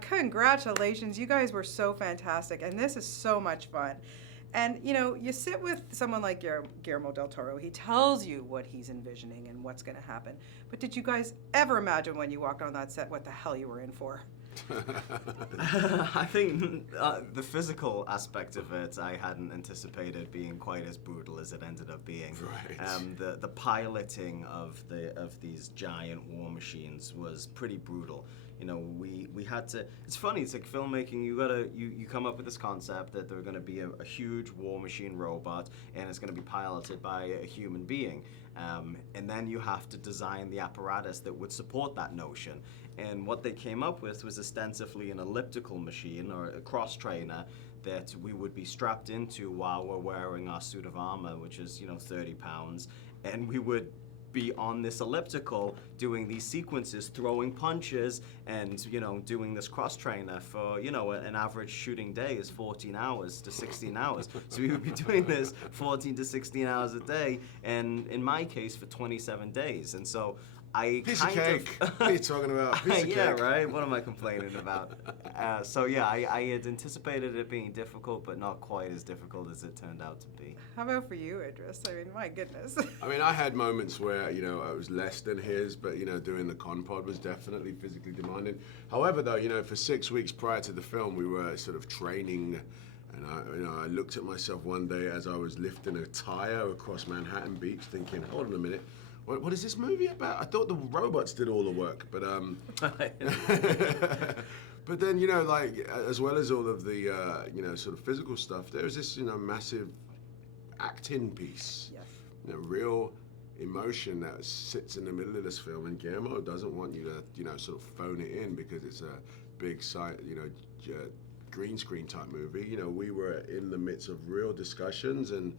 Congratulations. You guys were so fantastic, and this is so much fun. And, you know, you sit with someone like Guillermo del Toro. He tells you what he's envisioning and what's going to happen. But did you guys ever imagine when you walked on that set what the hell you were in for? I think the physical aspect of it, I hadn't anticipated being quite as brutal as it ended up being. Right. The piloting of these giant war machines was pretty brutal. You know, we had to. It's funny. It's like filmmaking. You come up with this concept that they're going to be a huge war machine robot, and it's going to be piloted by a human being, and then you have to design the apparatus that would support that notion. And what they came up with was ostensibly an elliptical machine or a cross trainer that we would be strapped into while we're wearing our suit of armor, which is 30 pounds, and we would be on this elliptical doing these sequences, throwing punches, and doing this cross trainer for an average shooting day is 14 hours to 16 hours. So we would be doing this 14 to 16 hours a day, and in my case for 27 days. And so Piece of cake. What are you talking about? Piece of yeah, cake. right? What am I complaining about? I had anticipated it being difficult, but not quite as difficult as it turned out to be. How about for you, Idris? I mean, my goodness. I mean, I had moments where, I was less than his, but, doing the con pod was definitely physically demanding. However, though, for 6 weeks prior to the film, we were sort of training. And I looked at myself one day as I was lifting a tire across Manhattan Beach thinking, hold on a minute. What is this movie about? I thought the robots did all the work, but but then as well as all of the sort of physical stuff, there's this massive acting piece, Yes. Real emotion that sits in the middle of this film, and Guillermo doesn't want you to sort of phone it in because it's a big green screen type movie. We were in the midst of real discussions and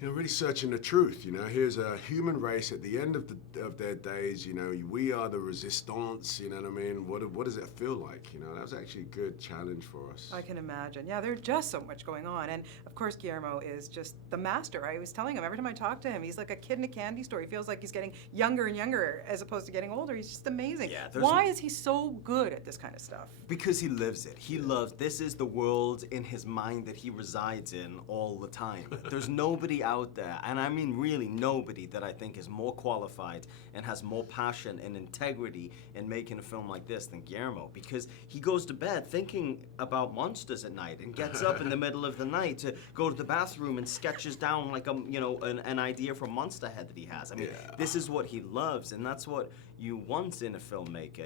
really searching the truth. Here's a human race at the end of their days. We are the resistance. You know what I mean? What does it feel like? That was actually a good challenge for us. I can imagine. Yeah, there's just so much going on. And of course, Guillermo is just the master. I was telling him, every time I talk to him, he's like a kid in a candy store. He feels like he's getting younger and younger as opposed to getting older. He's just amazing. Yeah, Why is he so good at this kind of stuff? Because he lives it. He loves, this is the world in his mind that he resides in all the time. There's nobody out there, and I mean really nobody, that I think is more qualified and has more passion and integrity in making a film like this than Guillermo, because he goes to bed thinking about monsters at night and gets up in the middle of the night to go to the bathroom and sketches down like an idea for Monster Head that he has. I mean, This is what he loves, and that's what you want in a filmmaker.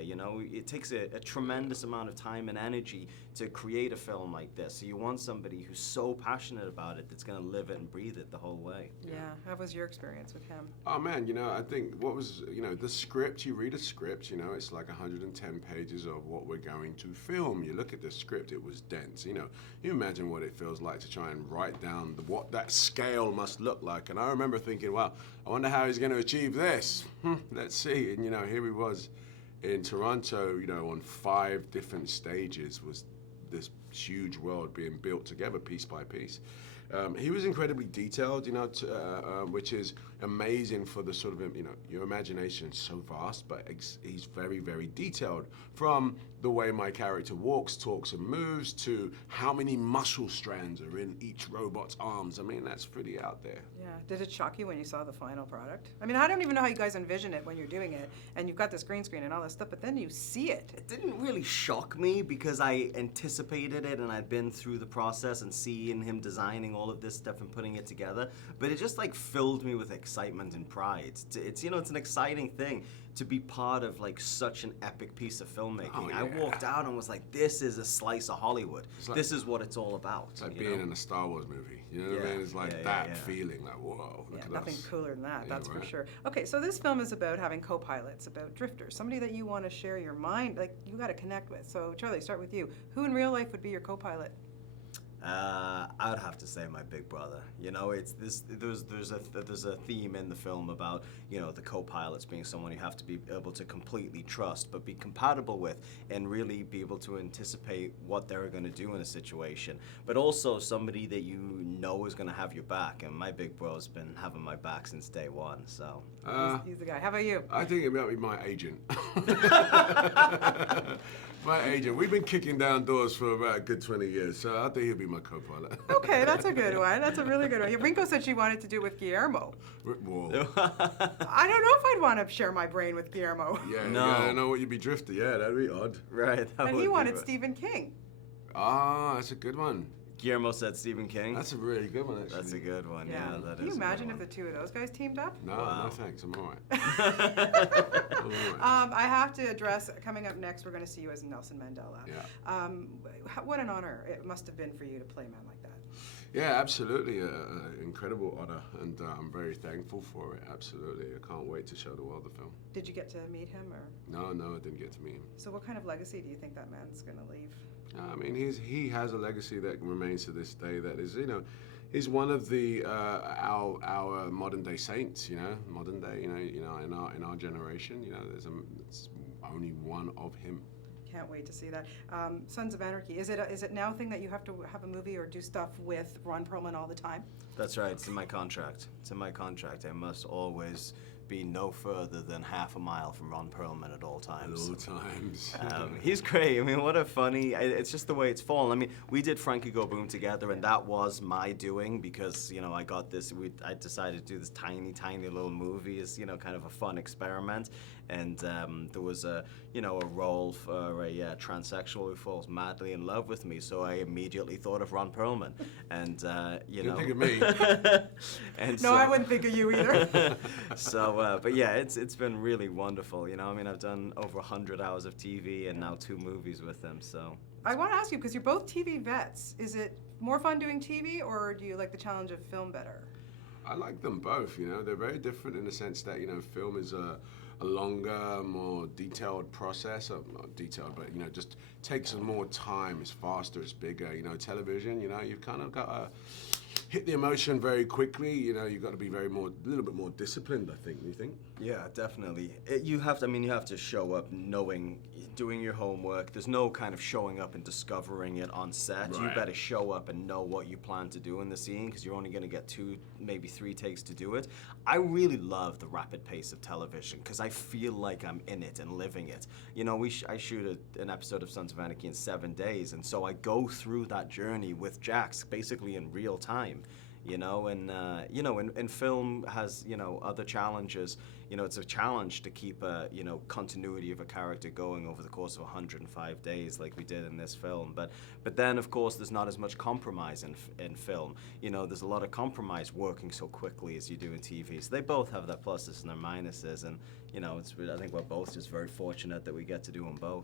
It takes a tremendous amount of time and energy to create a film like this. So you want somebody who's so passionate about it that's going to live it and breathe it the whole way. Yeah, how was your experience with him? Oh man, I think what was, the script, you read a script, it's like 110 pages of what we're going to film. You look at the script, it was dense. You imagine what it feels like to try and write down what that scale must look like. And I remember thinking, wow, I wonder how he's going to achieve this. Let's see. And here he was in Toronto, on 5 different stages, was this huge world being built together piece by piece. He was incredibly detailed, which is amazing for the sort of, your imagination is so vast, but he's very, very detailed, from the way my character walks, talks, and moves to how many muscle strands are in each robot's arms. I mean, that's pretty out there. Yeah, did it shock you when you saw the final product? I mean, I don't even know how you guys envision it when you're doing it, and you've got this green screen and all this stuff, but then you see it. It didn't really shock me because I anticipated it and I'd been through the process and seeing him designing all of this stuff and putting it together, but it just filled me with excitement and pride. It's an exciting thing to be part of such an epic piece of filmmaking. Oh, yeah. I walked out and was like, this is a slice of Hollywood. This is what it's all about. It's like being in a Star Wars movie. You know what I mean? It's like feeling, like, whoa, look at nothing us. cooler than that, that's right. for sure. Okay, so this film is about having co-pilots, about drifters, somebody that you want to share your mind, you got to connect with. So Charlie, start with you. Who in real life would be your co-pilot? I would have to say my big brother. It's this. There's a theme in the film about the co-pilots being someone you have to be able to completely trust, but be compatible with, and really be able to anticipate what they're going to do in a situation. But also somebody that is going to have your back. And my big bro's been having my back since day one. So He's the guy. How about you? I think it might be my agent. My agent. We've been kicking down doors for about a good 20 years, so I think he'll be my co-pilot. Okay, that's a good one. That's a really good one. Yeah, Rinko said she wanted to do it with Guillermo. Whoa. I don't know if I'd want to share my brain with Guillermo. Yeah, No. I don't know what you'd be drifting. Yeah, that'd be odd. Right. that And would he be wanted what- Stephen King. Ah, that's a good one. Guillermo said Stephen King. That's a really good one, actually. That's a good one. Yeah, that Can you is a good imagine if one. the two of those guys teamed up? No, Wow. no thanks. I'm all right. I'm all right. I have to address, coming up next, we're going to see you as Nelson Mandela. Yeah. What an honor it must have been for you to play a man like that. Yeah, absolutely. Incredible honor, and I'm very thankful for it. Absolutely. I can't wait to show the world the film. Did you get to meet him? Or No, I didn't get to meet him. so what kind of legacy do you think that man's going to leave? I mean, he has a legacy that remains to this day. That is, he's one of the our modern day saints. Modern day. In our generation. It's only one of him. Can't wait to see that. Sons of Anarchy. Is it now a thing that you have to have a movie or do stuff with Ron Perlman all the time? That's right. It's in my contract. I must always be no further than half a mile from Ron Perlman at all times. At all times. He's great. I mean, what a funny. It's just the way it's fallen. I mean, we did Frankie Go Boom together, and that was my doing because I got this. I decided to do this tiny little movie as kind of a fun experiment, and there was a role for a transsexual who falls madly in love with me. So I immediately thought of Ron Perlman, and Didn't think of me. and No, so, I wouldn't think of you either. So, but yeah, it's been really wonderful. I mean, I've done over 100 hours of TV and now 2 movies with him. So I want to ask you, because you're both TV vets, is it more fun doing TV or do you like the challenge of film better? I like them both. They're very different in the sense that film is a longer, more detailed process. Not detailed, but just takes some more time. It's faster. It's bigger. Television. You've kind of got to hit the emotion very quickly. You've got to be a little bit more disciplined. I think. Do you think? yeah, definitely. You have to. I mean, you have to show up knowing, doing your homework. There's no kind of showing up and discovering it on set. You Right. better show up and know what you plan to do in the scene because you're only going to get 2, maybe 3 takes to do it. I really love the rapid pace of television because I feel like I'm in it and living it. I shoot an episode of Sons of Anarchy in 7 days, and so I go through that journey with Jax basically in real time. And film has other challenges. It's a challenge to keep a continuity of a character going over the course of 105 days like we did in this film. But then of course there's not as much compromise in film. There's a lot of compromise working so quickly as you do in TV. So they both have their pluses and their minuses, and I think we're both just very fortunate that we get to do them both.